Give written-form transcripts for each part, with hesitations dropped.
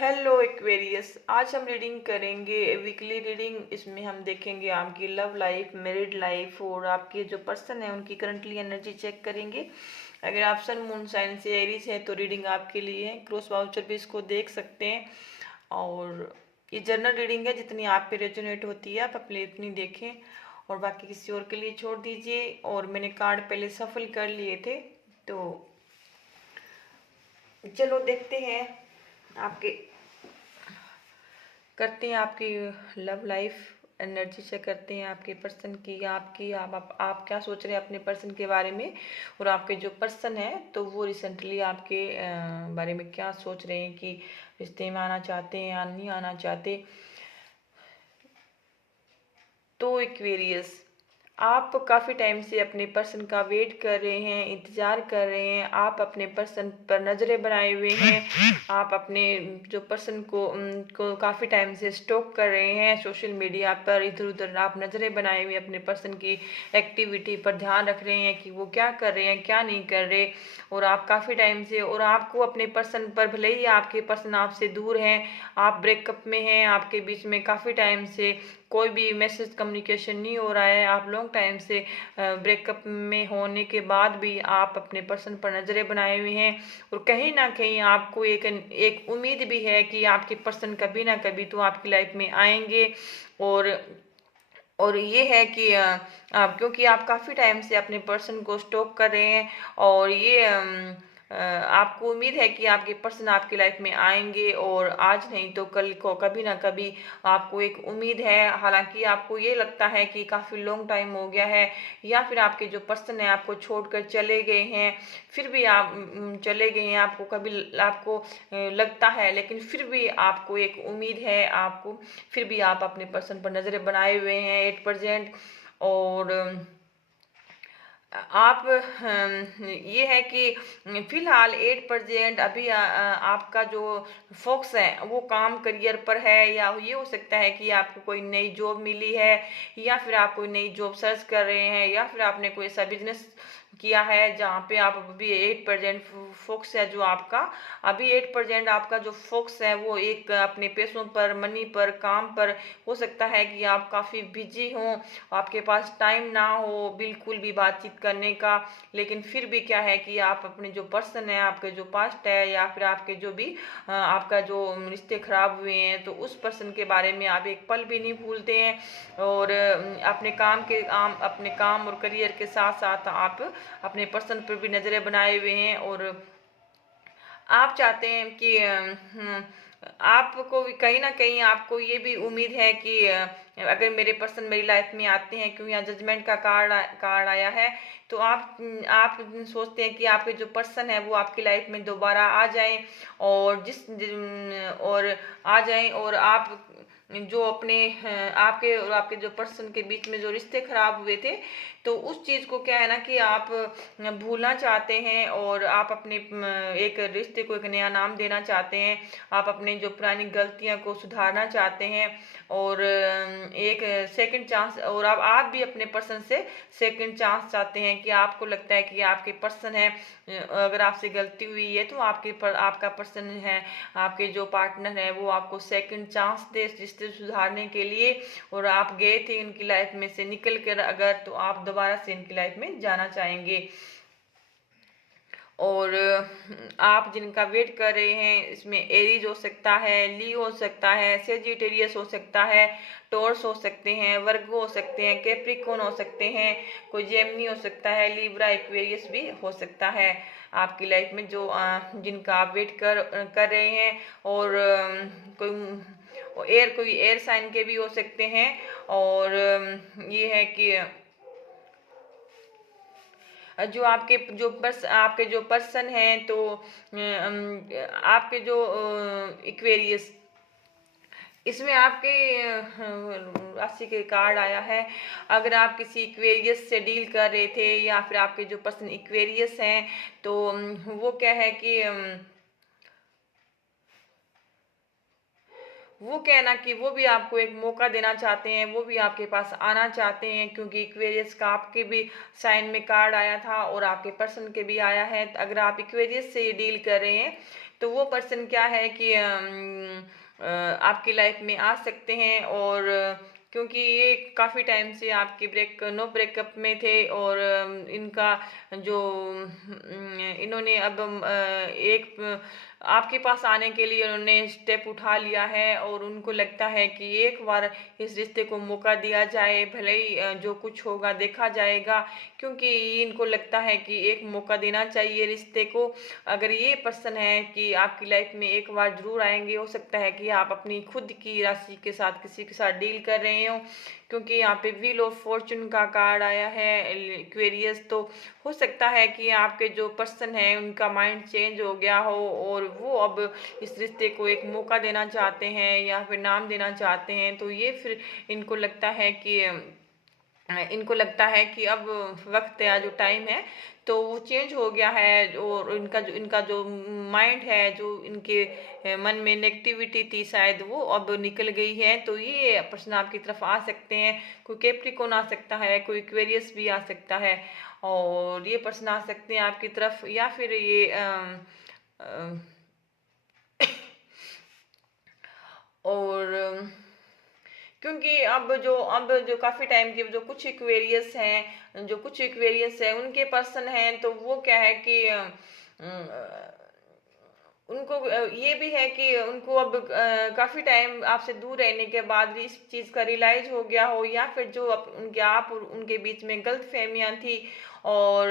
Hello Aquarius. आज हम reading करेंगे वीकली रीडिंग। इसमें हम देखेंगे आपकी लव लाइफ, मैरिड लाइफ और आपके जो पर्सन है उनकी करंटली एनर्जी चेक करेंगे। अगर आप सन मून साइन से एरीज है तो रीडिंग आपके लिए है। क्रॉस वाउचर भी इसको देख सकते हैं। और ये जनरल रीडिंग है, जितनी आप पे रेजोनेट होती है आप अपने इतनी देखें और बाकी किसी और के लिए छोड़ दीजिए। और मैंने कार्ड पहले सफल कर लिए थे, तो चलो देखते हैं आपके करते हैं आपकी लव लाइफ एनर्जी चेक करते हैं आपके पर्सन की, आपकी आप क्या सोच रहे हैं अपने पर्सन के बारे में। और आपके जो पर्सन है तो वो रिसेंटली आपके बारे में क्या सोच रहे हैं कि रिश्ते में आना चाहते हैं या नहीं आना चाहते। तो एक्वेरियस, आप काफ़ी टाइम से अपने पर्सन का वेट कर रहे हैं, इंतज़ार कर रहे हैं। आप अपने पर्सन पर नज़रें बनाए हुए हैं। आप अपने जो पर्सन को काफ़ी टाइम से स्टॉक कर रहे हैं सोशल मीडिया पर। इधर उधर आप नज़रें बनाए हुए अपने पर्सन की एक्टिविटी पर ध्यान रख रहे हैं कि वो क्या कर रहे हैं क्या नहीं कर रहे। और आप काफ़ी टाइम से, और आपको अपने पर्सन पर, भले ही आपके पर्सन आपसे दूर हैं, आप ब्रेकअप में हैं, आपके बीच में काफ़ी टाइम से कोई भी मैसेज कम्युनिकेशन नहीं हो रहा है, आप लॉन्ग टाइम से ब्रेकअप में होने के बाद भी आप अपने पर्सन पर नज़रें बनाए हुए हैं। और कहीं ना कहीं आपको एक उम्मीद भी है कि आपके पर्सन कभी ना कभी तो आपकी लाइफ में आएंगे। और ये है कि क्योंकि आप काफ़ी टाइम से अपने पर्सन को स्टॉक कर रहे हैं और ये आपको उम्मीद है कि आपके पर्सन आपकी लाइफ में आएंगे और आज नहीं तो कल को कभी ना कभी आपको एक उम्मीद है। हालांकि आपको ये लगता है कि काफ़ी लॉन्ग टाइम हो गया है, या फिर आपके जो पर्सन है आपको छोड़कर चले गए हैं, फिर भी आप चले गए हैं, आपको कभी आपको लगता है, लेकिन फिर भी आपको एक उम्मीद है, आपको फिर भी आप अपने पर्सन पर नज़रें बनाए हुए हैं 8%। और आप ये है कि फिलहाल 8% अभी आपका जो फोकस है वो काम करियर पर है, या ये हो सकता है कि आपको कोई नई जॉब मिली है, या फिर आप कोई नई जॉब सर्च कर रहे हैं, या फिर आपने कोई ऐसा बिजनेस किया है जहाँ पे आप अभी 8% फोकस है जो आपका। अभी 8% आपका जो फोकस है वो एक अपने पैसों पर, मनी पर, काम पर। हो सकता है कि आप काफ़ी बिजी हों, आपके पास टाइम ना हो बिल्कुल भी बातचीत करने का, लेकिन फिर भी क्या है कि आप अपने जो पर्सन है, आपके जो पास्ट है, या फिर आपके जो भी आपका जो रिश्ते खराब हुए हैं, तो उस पर्सन के बारे में आप एक पल भी नहीं भूलते हैं। और अपने काम और करियर के साथ साथ आप अपने पर्सन पर भी नज़रें बनाए हुए हैं। और आप चाहते हैं कि आपको कहीं ना कहीं आपको ये भी उम्मीद है कि अगर मेरे पर्सन मेरी लाइफ में आते हैं, क्योंकि यहाँ जजमेंट का कार्ड आया है, तो आप सोचते हैं कि आपके जो पर्सन है वो आपकी लाइफ में दोबारा आ जाएं, और और आ जाएं, और आप जो अपने आपके और आपके जो पर्सन के बीच में जो रिश्ते खराब हुए थे, तो उस चीज़ को क्या है ना कि आप भूलना चाहते हैं, और आप अपने एक रिश्ते को एक नया नाम देना चाहते हैं। आप अपने जो पुरानी गलतियां को सुधारना चाहते हैं, और एक सेकंड चांस, और आप भी अपने पर्सन से सेकंड चांस चाहते हैं कि आपको लगता है कि आपके पर्सन है, अगर आपसे गलती हुई है तो आपका पर्सन है, आपके जो पार्टनर है वो आपको सेकंड चांस दे रिश्ते सुधारने के लिए। और आप गए थे इनकी लाइफ में से निकल कर, अगर तो आप दोबारा से इनकी लाइफ में जाना चाहेंगे। और आप जिनका वेट कर रहे हैं इसमें एरीज हो सकता है, लीओ हो सकता है, सेजिटेरियस हो सकता है, टॉरस हो सकते हैं, वर्गो हो सकते हैं, कैप्रिकॉन हो सकते हैं, कोई जेमिनी हो सकता है, लिब्रा, एक्वेरियस भी हो सकता है आपकी लाइफ में जो जिनका आप वेट कर रहे हैं। और कोई एयर साइन के भी हो सकते हैं। और ये है कि जो आपके जो पर्सन हैं, तो आपके जो इक्वेरियस, इसमें आपके राशि के कार्ड आया है। अगर आप किसी इक्वेरियस से डील कर रहे थे, या फिर आपके जो पर्सन इक्वेरियस हैं, तो वो क्या है कि वो कहना कि वो भी आपको एक मौका देना चाहते हैं, वो भी आपके पास आना चाहते हैं, क्योंकि इक्वेरियस का आपके भी साइन में कार्ड आया था और आपके पर्सन के भी आया है। अगर आप इक्वेरियस से ये डील कर रहे हैं तो वो पर्सन क्या है कि आपकी लाइफ में आ सकते हैं। और क्योंकि ये काफ़ी टाइम से आपके नो ब्रेकअप में थे, और इनका जो इन्होंने अब एक आपके पास आने के लिए उन्होंने स्टेप उठा लिया है, और उनको लगता है कि एक बार इस रिश्ते को मौका दिया जाए, भले ही जो कुछ होगा देखा जाएगा। क्योंकि इनको लगता है कि एक मौका देना चाहिए रिश्ते को। अगर ये पर्सन है कि आपकी लाइफ में एक बार जरूर आएंगे, हो सकता है कि आप अपनी खुद की राशि के साथ किसी के साथ डील कर रहे हो, क्योंकि यहाँ पे व्हील ऑफ फॉर्चून का कार्ड आया है एक्वेरियस। तो हो सकता है कि आपके जो पर्सन है उनका माइंड चेंज हो गया हो, और वो अब इस रिश्ते को एक मौका देना चाहते हैं या फिर नाम देना चाहते हैं। तो ये फिर इनको लगता है कि अब वक्त या जो टाइम है तो वो चेंज हो गया है, और इनका जो माइंड है, जो इनके मन में नेगेटिविटी थी शायद वो अब निकल गई है। तो ये प्रश्न आपकी तरफ आ सकते हैं। कोई कैप्रिकॉर्न आ सकता है, कोई एक्वेरियस भी आ सकता है, और ये प्रश्न आ सकते हैं आपकी तरफ। या फिर ये और क्योंकि अब जो काफी टाइम के जो कुछ इक्वेरियस है उनके पर्सन हैं, तो वो क्या है कि उनको ये भी है कि उनको अब काफी टाइम आपसे दूर रहने के बाद भी इस चीज का रियलाइज हो गया हो, या फिर जो आप और उनके बीच में गलत फहमियां थी, और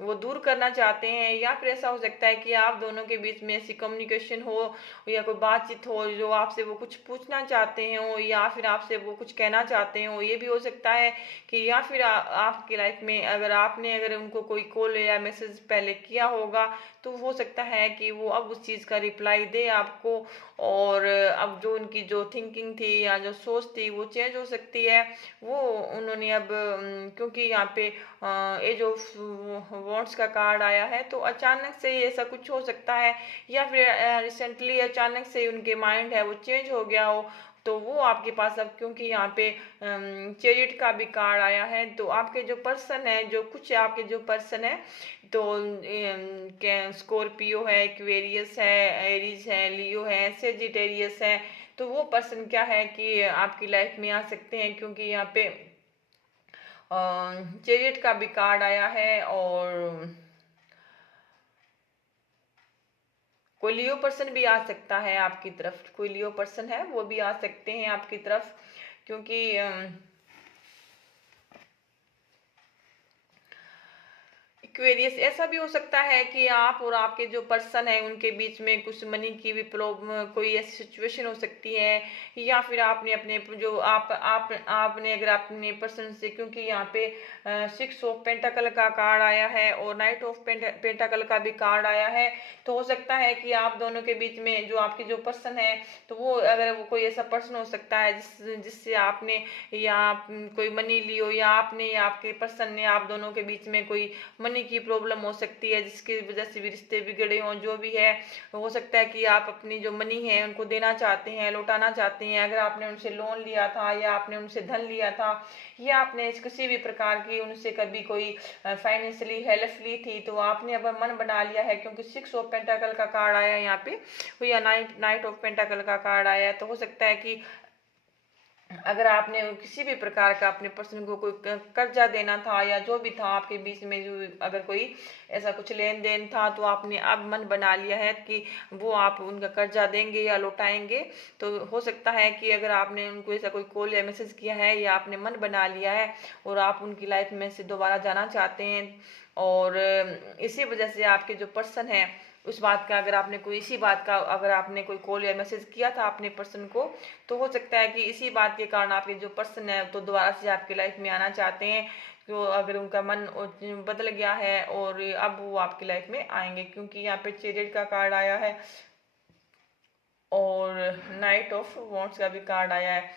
वो दूर करना चाहते हैं। या फिर ऐसा हो सकता है कि आप दोनों के बीच में ऐसी कम्युनिकेशन हो या कोई बातचीत हो, जो आपसे वो कुछ पूछना चाहते हो या फिर आपसे वो कुछ कहना चाहते हो। ये भी हो सकता है कि या फिर आपकी लाइफ में अगर उनको कोई कॉल या मैसेज पहले किया होगा, तो हो सकता है कि वो अब उस चीज़ का रिप्लाई दे आपको, और अब जो उनकी जो थिंकिंग थी या जो सोच थी वो चेंज हो सकती है। वो उन्होंने अब क्योंकि यहाँ पे एज ऑफ वॉन्ट्स का कार्ड आया है, तो अचानक से ही ऐसा कुछ हो सकता है, या फिर रिसेंटली अचानक से उनके माइंड है वो चेंज हो गया हो। तो वो आपके पास अब, क्योंकि यहाँ पे चेरिट का भी कार्ड आया है, तो आपके जो पर्सन है, आपके जो पर्सन है, तो स्कॉर्पियो है, एक्वेरियस है, एरीज है, लियो है, सेजिटेरियस है। तो वो पर्सन क्या है कि आपकी लाइफ में आ सकते हैं, क्योंकि यहाँ पे चेरिट का भी कार्ड आया है, और कोई लियो पर्सन भी आ सकता है आपकी तरफ। कोई लियो पर्सन है वो भी आ सकते हैं आपकी तरफ, क्योंकि एक्वेरियस ऐसा भी हो सकता है कि आप और आपके जो पर्सन है उनके बीच में कुछ मनी की भी प्रॉब्लम, कोई ऐसी सिचुएशन हो सकती है। या फिर आपने अपने जो आप आपने अगर अपने पर्सन से, क्योंकि यहाँ पे 6 ऑफ पेंटाकल का कार्ड आया है और नाइट ऑफ पेंटाकल का भी कार्ड आया है, तो हो सकता है कि आप दोनों के बीच में जो आपके जो पर्सन है, तो वो अगर वो कोई ऐसा पर्सन हो सकता है जिससे आपने या कोई मनी ली हो, या आपने या आपके पर्सन ने, आप दोनों के बीच में कोई मनी की प्रॉब्लम हो सकती है जिसकी वजह से भी रिश्ते बिगड़े हों। जो भी है, हो सकता है कि आप अपनी जो मनी है उनको देना चाहते हैं, लौटाना चाहते हैं। अगर आपने उनसे लोन लिया था, या आपने उनसे धन लिया था, या आपने किसी भी प्रकार की उनसे कभी कोई फाइनेंशियली हेल्प ली थी, तो आपने अब मन बना लिया है, क्योंकि 6 ऑफ पेंटाकल का कार्ड आया है यहाँ पे, या नाइट ऑफ पेंटाकल का कार्ड आया है। तो हो सकता है कि अगर आपने किसी भी प्रकार का अपने पर्सन को कोई कर्जा देना था, या जो भी था आपके बीच में, जो अगर कोई ऐसा कुछ लेन देन था, तो आपने अब मन बना लिया है कि वो आप उनका कर्जा देंगे या लौटाएंगे। तो हो सकता है कि अगर आपने उनको ऐसा कोई कॉल या मैसेज किया है, या आपने मन बना लिया है और आप उनकी लाइफ में से दोबारा जाना चाहते हैं, और इसी वजह से आपके जो पर्सन है उस बात का, अगर आपने कोई कॉल या मैसेज किया था अपने पर्सन को, तो हो सकता है कि इसी बात के कारण आपके जो पर्सन है तो दोबारा से आपकी लाइफ में आना चाहते हैं। तो अगर उनका मन बदल गया है, और अब वो आपकी लाइफ में आएंगे, क्योंकि यहाँ पे चेरियट का कार्ड आया है और नाइट ऑफ वॉन्ट्स का भी कार्ड आया है।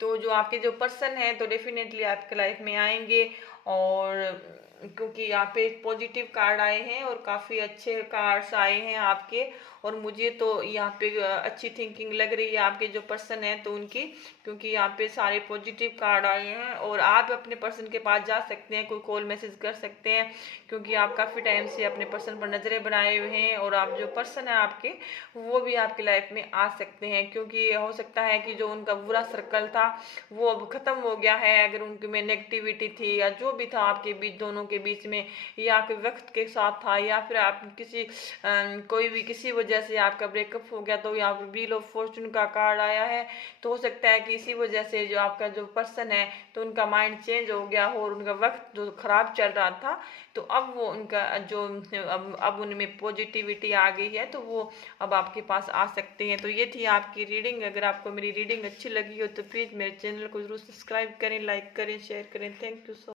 तो जो आपके जो पर्सन है तो डेफिनेटली आपके लाइफ में आएंगे, और क्योंकि यहाँ पे पॉजिटिव कार्ड आए हैं और काफ़ी अच्छे कार्ड्स आए हैं आपके। और मुझे तो यहाँ पे अच्छी थिंकिंग लग रही है आपके जो पर्सन है तो उनकी, क्योंकि यहाँ पे सारे पॉजिटिव कार्ड आए हैं। और आप अपने पर्सन के पास जा सकते हैं, कोई कॉल मैसेज कर सकते हैं, क्योंकि आप काफ़ी टाइम से अपने पर्सन पर नज़रें बनाए हुए हैं। और आप जो पर्सन है आपके, वो भी आपकी लाइफ में आ सकते हैं, क्योंकि हो सकता है कि जो उनका बुरा सर्कल था वो अब खत्म हो गया है। अगर उनके में नेगेटिविटी थी या जो भी था आपके बीच, दोनों के बीच में, या आपके वक्त के साथ था, या फिर आप किसी कोई भी किसी वजह से आपका ब्रेकअप हो गया, तो यहाँ पर व्हील ऑफ फॉर्चून का कार्ड आया है। तो हो सकता है कि इसी वजह से जो आपका जो पर्सन है तो उनका माइंड चेंज हो गया हो, और उनका वक्त जो खराब चल रहा था, तो अब वो उनका जो अब उनमें पॉजिटिविटी आ गई है, तो वो अब आपके पास आ सकते हैं। तो ये थी आपकी रीडिंग। अगर आपको मेरी रीडिंग अच्छी लगी हो तो प्लीज़ मेरे चैनल को जरूर सब्सक्राइब करें, लाइक करें, शेयर करें। Thank you so